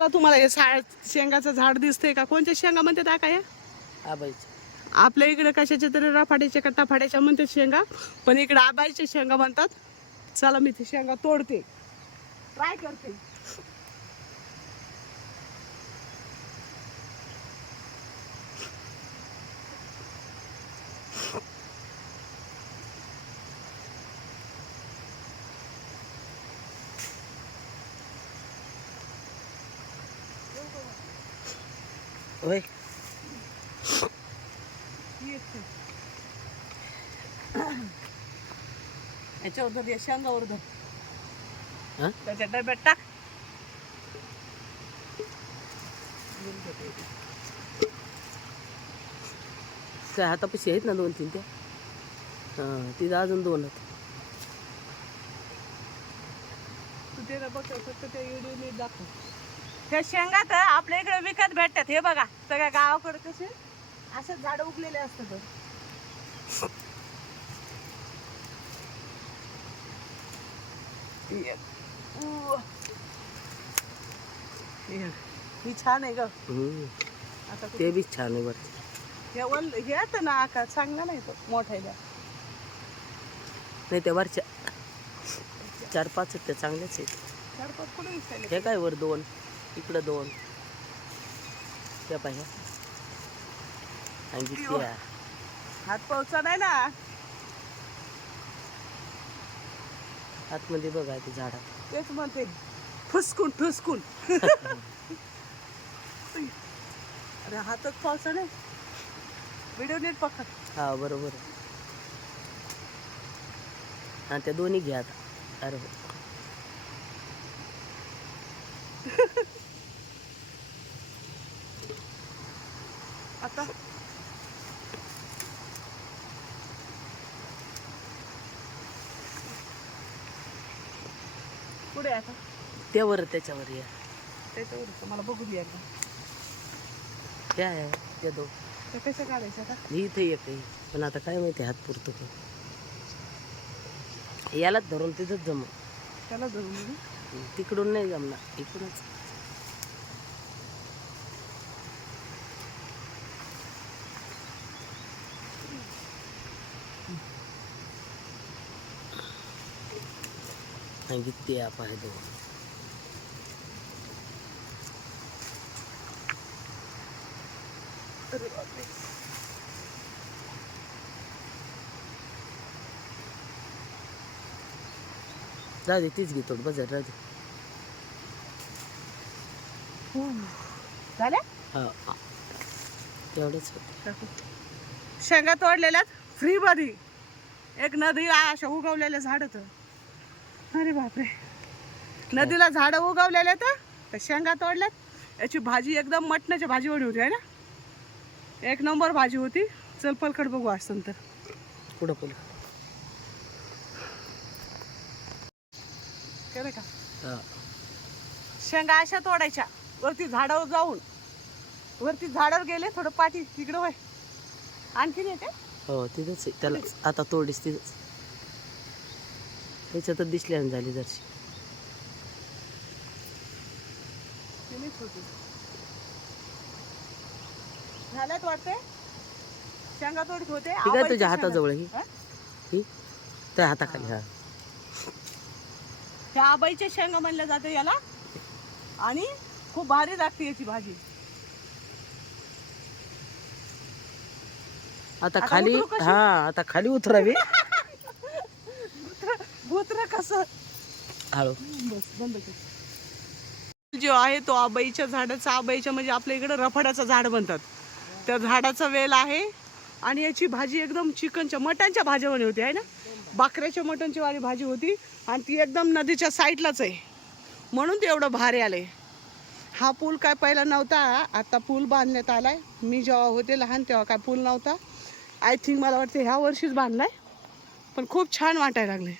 तुम्हाला हे शेंगाचं झाड दिसतंय का? कोणत्या शेंगा म्हणतात काय? या आबाईचे. आपल्या इकडे कशाच्या तरी रफाड्याच्या का टफाड्याच्या म्हणतात शेंगा पण इकडे आबाईच्या शेंगा म्हणतात. चला मी ती शेंगा तोडते. ट्राय करते. होय याच्यावर धर या शेंगावर धर. हा? त्याच्या डब्यात टाक. काय हातापाशी आहेत ना दोन तीन त्या? हां तिथं अजून दोन आहेत. तू ते बघ फक्त त्या व्हिडिओ नीट दाखव. त्या शेंगा तर आपल्या इकडे भेटतात. हे बघा सगळ्या गावाकडे कसे असे झाड उगलेले असतात. ही छान आहे ग. आता ते बी छान आहे बरं. हे वल हे आता ना आका चांगला नाही तो मोठ्याला नाही त्या वरच्या चार पाच आहेत त्या चांगल्याच आहेत. चार पाच कुठे हे काय वर दोन? इकडं दोन. त्या पाहिजे आणि त्या हात पावचा नाही ना. आतमध्ये बघा ते झाडात तेच म्हणते. फुसकून ठुसकून अरे हातच पावसा नाही. व्हिडिओ नीट पकड. हा बरोबर हा त्या दोन्ही घ्या आता. अरे हो. आता? पुढे आता? त्यावर त्याच्यावर या. त्याच्यावर. मला बघू द्या एकदा. त्या आहे त्या दोन. ते कसं काढायचं आता? ही इथे आहे पण आता काय माहिती हात पुरतो का. यालाच धरून तिथंच जम. त्याला धरून. तिकडून नाही जमणार इकडूनच. आपण दोन अरे बापरे. राहू दे तीच घे थोडं बजार राहू दे. झाल्या? हा. तेवढंच. शेंगा तोडलेल्यात फ्री मध्ये एक नदी आहे अशा उगवलेल्या झाड अरे बापरे. नदीला झाड उगवलेले तर शेंगा तोडल्यात. याची भाजी एकदम मटणाची भाजी वडी होती आहे ना? एक नंबर भाजी होती. चल पलकड बघू असतं तर पुढं पुढं केलं का? शेंगा अशा तोडायच्या. वरती झाडावर जाऊन. वरती झाडावर गेले थोडं पाठी तिकडं वय आणखीन येते? हो तिथंच त्याला आता तोडीस तिथंच. त्याच्यातच दिसल्यानं झाली जरशी झाल्यात वाटते शेंगा तोडीत होते तुझ्या. हाताजवळ ही? त्या हाताखाली हा. ह्या आबाईच्या शेंगा म्हणल्या जाते याला. आणि खूप भारी लागते याची भाजी. आता खाली? हा आता खाली उतरावी. भूत्र कसं? हळू. बस बंद कर. जो आहे तो आबाईच्या झाडाचा आबाईच्या म्हणजे आपल्या इकडे रफडाचं झाड म्हणतात त्या झाडाचा वेल आहे आणि याची भाजी एकदम चिकनच्या मटणच्या भाज्यावानी होती आहे ना? बकऱ्याच्या मटणची वाली भाजी होती आणि ती एकदम नदीच्या साईडलाच आहे. म्हणून ते एवढं भारी आलंय. हा पूल काय पहिला नव्हता आता पूल बांधण्यात आलाय. मी जेव्हा होते लहान तेव्हा काय पूल नव्हता. आय थिंक मला वाटतं ह्या वर्षीच बांधलाय. पण खूप छान वाटायला लागले